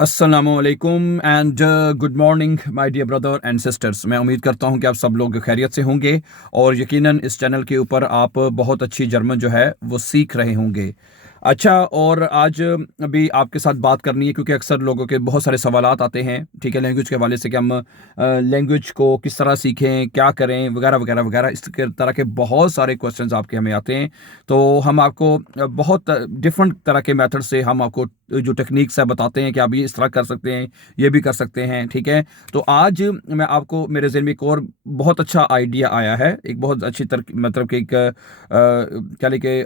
अस्सलामुअलैकुम and good morning my dear brother and sisters. मैं उम्मीद करता हूं कि आप सब लोग खैरियत से होंगे और यकीनन इस चैनल के ऊपर आप बहुत अच्छी जर्मन जो है वो सीख रहे होंगे। अच्छा, और आज अभी आपके साथ बात करनी है क्योंकि अक्सर लोगों के बहुत सारे सवालात आते हैं, ठीक है, लैंग्वेज के हवाले से कि हम लैंग्वेज को किस तरह सीखें, क्या करें, वगैरह वगैरह वगैरह। इस तरह के बहुत सारे क्वेश्चंस आपके हमें आते हैं। तो हम आपको बहुत डिफरेंट तरह के मेथड से हम आपको जो टेक्निक्स है बताते हैं कि आप ये इस तरह कर सकते हैं, ये भी कर सकते हैं, ठीक है। तो आज मैं आपको, मेरे ज़हन में एक और बहुत अच्छा आइडिया आया है, एक बहुत अच्छी मतलब कि एक क्या लेके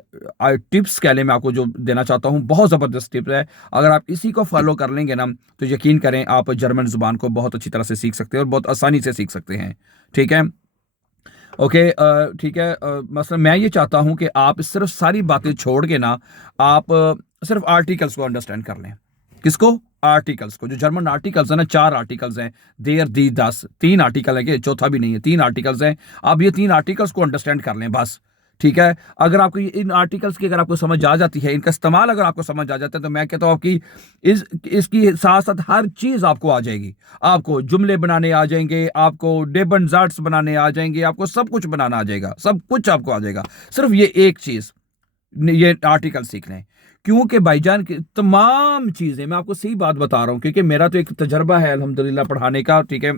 टिप्स कह लें, मैं आपको जो देना चाहता हूँ बहुत ज़बरदस्त टिप्स है। अगर आप इसी को फॉलो कर लेंगे ना तो यकीन करें आप जर्मन ज़ुबान को बहुत अच्छी तरह से सीख सकते हैं और बहुत आसानी से सीख सकते हैं, ठीक है। ओके, ठीक है। मसलन मैं ये चाहता हूं कि आप सिर्फ सारी बातें छोड़ के ना आप सिर्फ आर्टिकल्स को अंडरस्टैंड कर लें। किसको? आर्टिकल्स को। जो जर्मन आर्टिकल्स है ना, 4 आर्टिकल्स हैं, देयर दी दस, 3 आर्टिकल है कि चौथा भी नहीं है, 3 आर्टिकल्स हैं। आप ये 3 आर्टिकल्स को अंडरस्टैंड कर लें बस, ठीक है। अगर आपको इन आर्टिकल्स की अगर आपको समझ आ जाती है, इनका इस्तेमाल अगर आपको समझ आ जाता है, तो मैं कहता हूं आपकी इसकी साथ साथ हर चीज आपको आ जाएगी। आपको जुमले बनाने आ जाएंगे, आपको डेबन जार्ट्स बनाने आ जाएंगे, आपको सब कुछ बनाना आ जाएगा, सब कुछ आपको आ जाएगा। सिर्फ ये एक चीज, ये आर्टिकल सीख लें। क्योंकि भाईजान की तमाम चीजें, मैं आपको सही बात बता रहा हूं क्योंकि मेरा तो एक तजर्बा है अल्हम्दुलिल्लाह पढ़ाने का, ठीक है,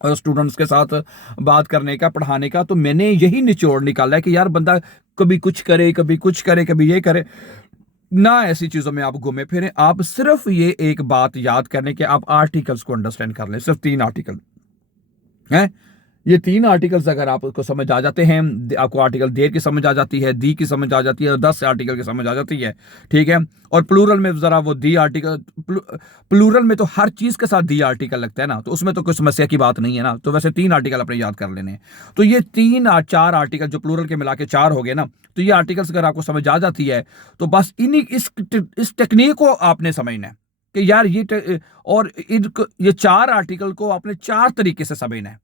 और स्टूडेंट्स के साथ बात करने का, पढ़ाने का। तो मैंने यही निचोड़ निकाला है कि यार बंदा कभी कुछ करे, कभी कुछ करे, कभी ये करे ना, ऐसी चीजों में आप घूमे फिरें। आप सिर्फ ये एक बात याद करने के आप आर्टिकल्स को अंडरस्टैंड कर लें, सिर्फ 3 आर्टिकल हैं। ये 3 आर्टिकल्स अगर आपको समझ आ जाते हैं, आपको आर्टिकल देर की समझ आ जाती है, दी की समझ आ जाती है, और 10 आर्टिकल की समझ आ जाती है, ठीक है। और प्लूरल में जरा वो दी आर्टिकल, प्लूरल में तो हर चीज के साथ दी आर्टिकल लगता है ना, तो उसमें तो कोई समस्या की बात नहीं है ना। तो वैसे 3 आर्टिकल अपने याद कर लेने। तो ये 4 आर्टिकल जो प्लूरल के मिला के 4 हो गए ना, तो ये आर्टिकल्स अगर आपको समझ आ जाती है तो बस इन्हीं इस टेक्निक को आपने समझना है कि यार और ये 4 आर्टिकल को आपने 4 तरीके से समझना है।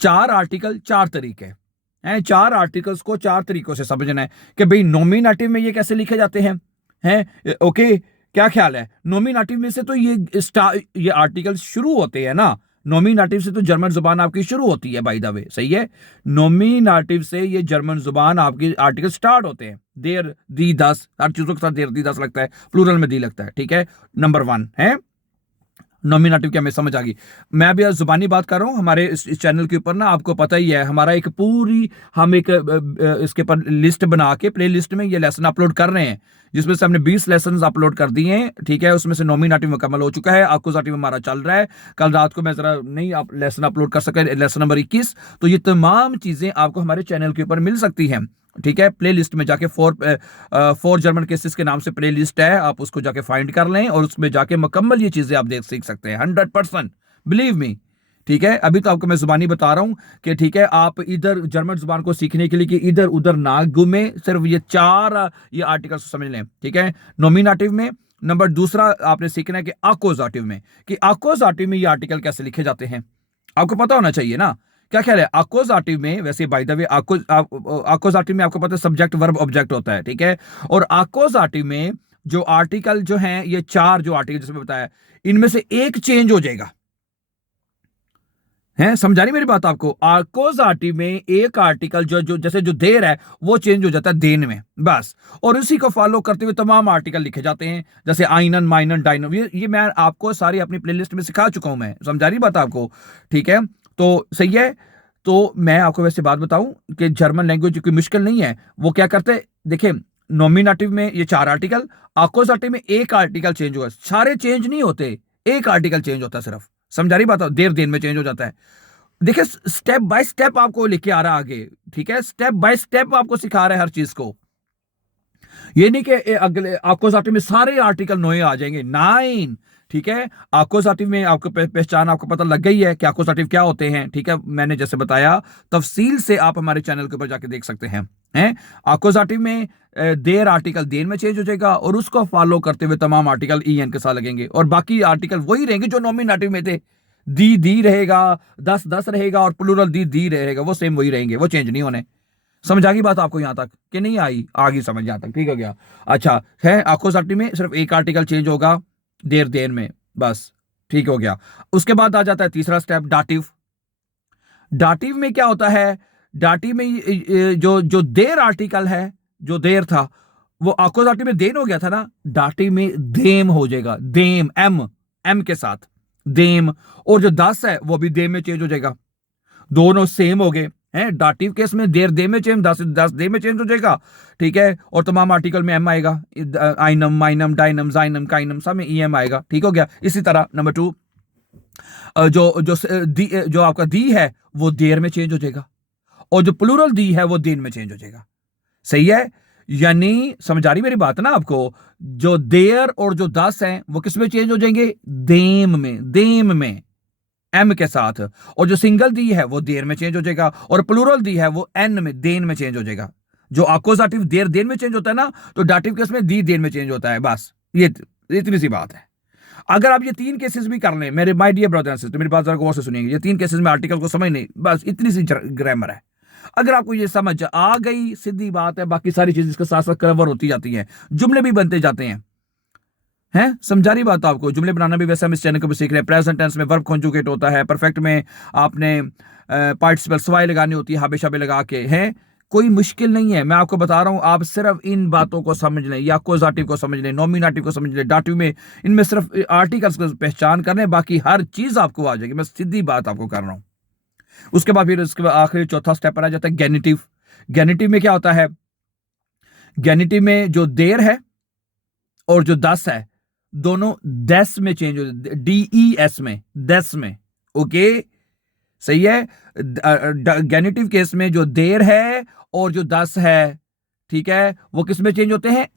4 आर्टिकल 4 तरीके हैं, 4 आर्टिकल्स को 4 तरीकों से समझना है कि भाई नॉमिनेटिव में ये कैसे लिखे जाते हैं ओके। क्या ख्याल है? नॉमिनेटिव में से तो ये आर्टिकल शुरू होते हैं ना, नॉमिनेटिव से तो जर्मन जुबान आपकी शुरू होती है, बाय द वे, सही है। नॉमिनेटिव से ये जर्मन जुबान आपकी आर्टिकल स्टार्ट होते हैं। देर दी दस, हर चीजों के साथ देर दी दस लगता है, प्लूरल में दी लगता है, ठीक है। नंबर 1 है नॉमिनेटिव की, हमें समझ आ गई। मैं भी आज जुबानी बात कर रहा हूँ। हमारे इस चैनल के ऊपर ना आपको पता ही है, हमारा एक पूरी, हम एक इसके ऊपर लिस्ट बना के प्ले लिस्ट में ये लेसन अपलोड कर रहे हैं, जिसमें से हमने 20 लेसन अपलोड कर दिए हैं, ठीक है। उसमें से नॉमिनेटिव मुकम्मल हो चुका है, अक्यूजेटिव हमारा चल रहा है। कल रात को मैं जरा नहीं आप लेसन अपलोड कर सका, लेसन नंबर 21। तो ये तमाम चीजें आपको हमारे चैनल के ऊपर मिल सकती हैं, ठीक है। प्ले लिस्ट में जाके फोर जर्मन केसेस के नाम से प्ले लिस्ट है, आप उसको जाके फाइंड कर लें और उसमें जाके मुकम्मल ये चीजें आप देख सीख सकते हैं 100%, बिलीव मी, ठीक है। अभी तो आपको मैं जुबानी बता रहा हूं कि ठीक है, आप इधर जर्मन जुबान को सीखने के लिए कि इधर उधर ना घूमे, सिर्फ ये आर्टिकल समझ लें, ठीक है। नॉमिनेटिव में। नंबर दूसरा आपने सीखना है कि अक्यूजेटिव में, कि अक्यूजेटिव में ये आर्टिकल कैसे लिखे जाते हैं, आपको पता होना चाहिए ना। क्या ख्याल है? अक्यूजेटिव में, वैसे बाय द वे, अक्यूजेटिव में आपको पता है सब्जेक्ट वर्ब ऑब्जेक्ट होता है, ठीक है। और अक्यूजेटिव में जो आर्टिकल जो हैं, ये 4 जो आर्टिकल जिसमें बताया, इनमें से एक चेंज हो जाएगा, है समझा रही मेरी बात आपको? अक्यूजेटिव में एक आर्टिकल जो जो जैसे जो देर है वो चेंज हो जाता है देन में, बस। और उसी को फॉलो करते हुए तमाम आर्टिकल लिखे जाते हैं, जैसे आइनन, माइनन, डाइनन। ये मैं आपको सारी अपनी प्लेलिस्ट में सिखा चुका हूं, मैं समझा रही बात आपको, ठीक है। तो सही है। तो मैं आपको वैसे बात बताऊं कि जर्मन लैंग्वेज कोई मुश्किल नहीं है। वो क्या करते हैं, देखिए, नॉमिनेटिव में ये 4 आर्टिकल, अक्यूजेटिव में एक आर्टिकल चेंज हुआ, सारे चेंज नहीं होते, एक आर्टिकल चेंज होता है सिर्फ, समझा रही बात? देर दिन में चेंज हो जाता है। देखिए, स्टेप बाय स्टेप आपको लेके आ रहा है आगे, ठीक है, स्टेप बाय स्टेप आपको सिखा रहा है हर चीज को। ये नहीं कि अगले अक्यूजेटिव में सारे आर्टिकल नए आ जाएंगे, 9, ठीक है। अक्यूजेटिव में आपको पहचान आपको पता लग गई है कि अक्यूजेटिव क्या होते हैं, ठीक है। मैंने जैसे बताया तफसील से आप हमारे चैनल के ऊपर जाके देख सकते हैं अक्यूजेटिव में देर आर्टिकल देर में चेंज हो जाएगा और उसको फॉलो करते हुए तमाम आर्टिकल ईएन के साथ लगेंगे, और बाकी आर्टिकल वही रहेंगे जो नॉमिनेटिव में थे। दी रहेगा, दस दस रहेगा, और प्लूरल दी रहेगा, वो सेम वही रहेंगे, वो चेंज नहीं होने। समझ आ गई बात आपको यहां तक कि नहीं आई? आ गई समझ यहां तक, ठीक हो गया। अच्छा है, अक्यूजेटिव में सिर्फ एक आर्टिकल चेंज होगा देर में, बस ठीक हो गया। उसके बाद आ जाता है तीसरा स्टेप, डाटिव। डाटिव में क्या होता है? डाटिव में जो जो देर आर्टिकल है, जो देर था वो अकोजाटिव में देन हो गया था ना, डाटिव में देम हो जाएगा, देम, एम, एम के साथ देम। और जो 10 है वो भी देम में चेंज हो जाएगा, दोनों सेम हो गए हैं। डाटिव केस में देर दे में चेंज, 10 दे में चेंज हो जाएगा, ठीक है। और तमाम आर्टिकल में एम आएगा, आइनम, माइनम, डाइनम, जाइनम, काइनम, सब में ई एम आएगा, ठीक हो गया। इसी तरह नंबर 2, जो आपका दी है वो देर में चेंज हो जाएगा, और जो प्लूरल दी है वो दिन में चेंज हो जाएगा। सही है? यानी समझ आ रही मेरी बात ना आपको? जो देर और जो 10 हैं वो किस में चेंज हो जाएंगे? देम में, देम में, एम के साथ। और जो सिंगल दी है वो देर में चेंज हो जाएगा, और प्लूरल दी है वो एन में, देन में चेंज हो जाएगा। जो अकोजाटिव देर देन में चेंज होता है ना, तो डाटिव केस में दी देन में चेंज होता है। बस ये इतनी सी बात है। अगर आप ये 3 केसेस भी कर लें मेरे my dear brother and sister, मेरी बात जरा गौर से सुनिएगा, ये 3 केसेस में आर्टिकल को समझ नहीं, बस इतनी सी ग्रामर है। अगर आपको ये समझ आ गई, सीधी बात है, बाकी सारी चीजें इसके साथ साथ कवर होती जाती हैं, जुमले भी बनते जाते हैं। समझा रही बात आपको? जुमले बनाना भी वैसे हम इस चैनल को भी सीख रहे हैं। प्रेजेंट टेंस में वर्ब कॉन्जुगेट होता है, परफेक्ट में आपने पार्टिसिपल सवाई लगानी होती है, हमेशा भी लगा के है। कोई मुश्किल नहीं है, मैं आपको बता रहा हूं, आप सिर्फ इन बातों को समझ लें, या अकोजाटिव को समझ लें, नॉमिनेटिव को समझ लें, डाटिव में, इनमें सिर्फ आर्टिकल्स को पहचान कर लें, बाकी हर चीज आपको आ जाएगी। मैं सीधी बात आपको कर रहा हूं। उसके बाद फिर उसके बाद आखिरी चौथा स्टेप पर आ जाता है गेनिटिव। गेनिटिव में क्या होता है? गेनिटिव में जो देर है और जो 10 है दोनों दस में चेंज हो, DES में, 10 में। ओके, सही है। गेनिटिव केस में जो देर है और जो 10 है, ठीक है, वो किस में चेंज होते हैं?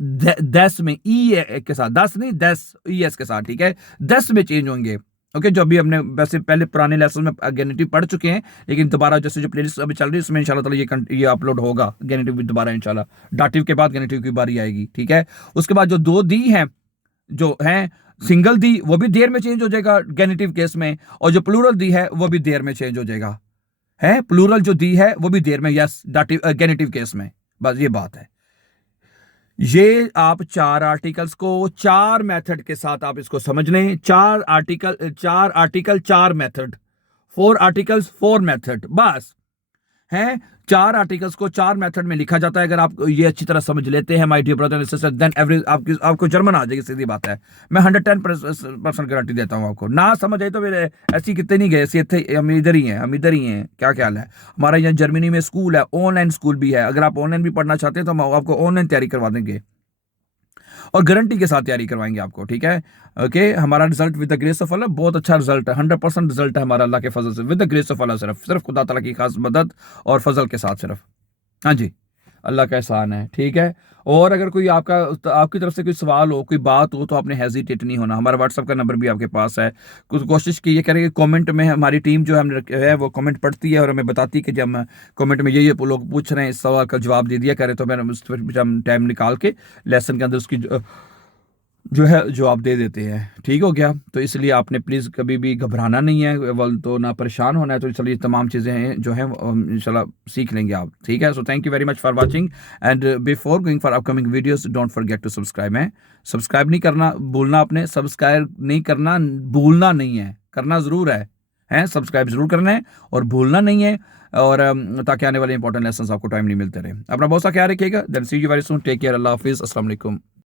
10 में, ई के साथ, 10 नहीं 10, ES के साथ, ठीक है, 10 में चेंज होंगे। ओके, जो अभी हमने वैसे पहले पुराने लेसन में गेनिटिव पढ़ चुके हैं, लेकिन दोबारा जैसे जो प्लेलिस्ट अभी चल रही है उसमें इंशाल्लाह ताला ये अपलोड होगा गेनिटिव भी दोबारा इंशाल्लाह। डाटिव के बाद गेनिटिव की बारी आएगी, ठीक है। उसके बाद जो 2 दी हैं, जो है सिंगल दी, वो भी देर में चेंज हो जाएगा गेनिटिव केस में, और जो प्लूरल दी है वो भी देर में चेंज हो जाएगा, है। प्लूरल जो दी है वो भी देर में, यस, डाटिव गेनिटिव केस में। बस ये बात है। ये आप 4 आर्टिकल्स को 4 मेथड के साथ आप इसको समझ लें। 4 आर्टिकल 4 मेथड, 4 आर्टिकल्स 4 मेथड, बस है। 4 आर्टिकल्स को 4 मेथड में लिखा जाता है। अगर आप ये अच्छी तरह समझ लेते हैं my dear brother and sister, then आपको जर्मन आ जाएगी, सीधी बात है। मैं 110% गारंटी देता हूं आपको। ना समझ आई तो फिर ऐसी कितने नहीं गए, ऐसे हम इधर ही हैं, क्या ख्याल है? हमारा यहाँ जर्मनी में स्कूल है, ऑनलाइन स्कूल भी है। अगर आप ऑनलाइन भी पढ़ना चाहते हैं तो हम आपको ऑनलाइन तैयारी करवा देंगे, और गारंटी के साथ तैयारी करवाएंगे आपको, ठीक है। ओके, हमारा result with the grace of Allah बहुत अच्छा रिजल्ट है, 100% रिजल्ट है हमारा अल्लाह के फजल से, विद द ग्रेस ऑफ अल्लाह। सिर्फ खुदा ताला की खास मदद और फजल के साथ, सिर्फ। हाँ जी, अल्लाह का एहसान है, ठीक है। और अगर कोई आपकी तरफ से कोई सवाल हो, कोई बात हो, तो आपने हेजिटेट नहीं होना। हमारा व्हाट्सएप का नंबर भी आपके पास है। कुछ कोशिश की ये करें कि कमेंट में, हमारी टीम जो है वो कमेंट पढ़ती है और हमें बताती है कि जब हम कमेंट में ये लोग पूछ रहे हैं, इस सवाल का जवाब दे दिया करें, तो मैंने उस पर हम टाइम निकाल के लेसन के अंदर उसकी जो है जवाब दे देते हैं, ठीक हो गया। तो इसलिए आपने प्लीज़ कभी भी घबराना नहीं है, वल तो ना परेशान होना है। तो चलिए तमाम चीज़ें हैं जो हैं इंशाल्लाह सीख लेंगे आप, ठीक है। So thank you very much for watching, and before going for upcoming videos don't forget to subscribe. है, सब्सक्राइब नहीं करना भूलना, आपने सब्सक्राइब नहीं करना भूलना नहीं है, करना ज़रूर है, सब्सक्राइब जरूर करना है और भूलना नहीं है, और ताकि आने वाले इंपॉर्टेंट लेसन आपको टाइम नहीं मिलते रहे। अपना बहुत सा ख्याल रखिएगा। Then see you very soon, take care, अल्लाह हाफिज़, अस्सलाम वालेकुम।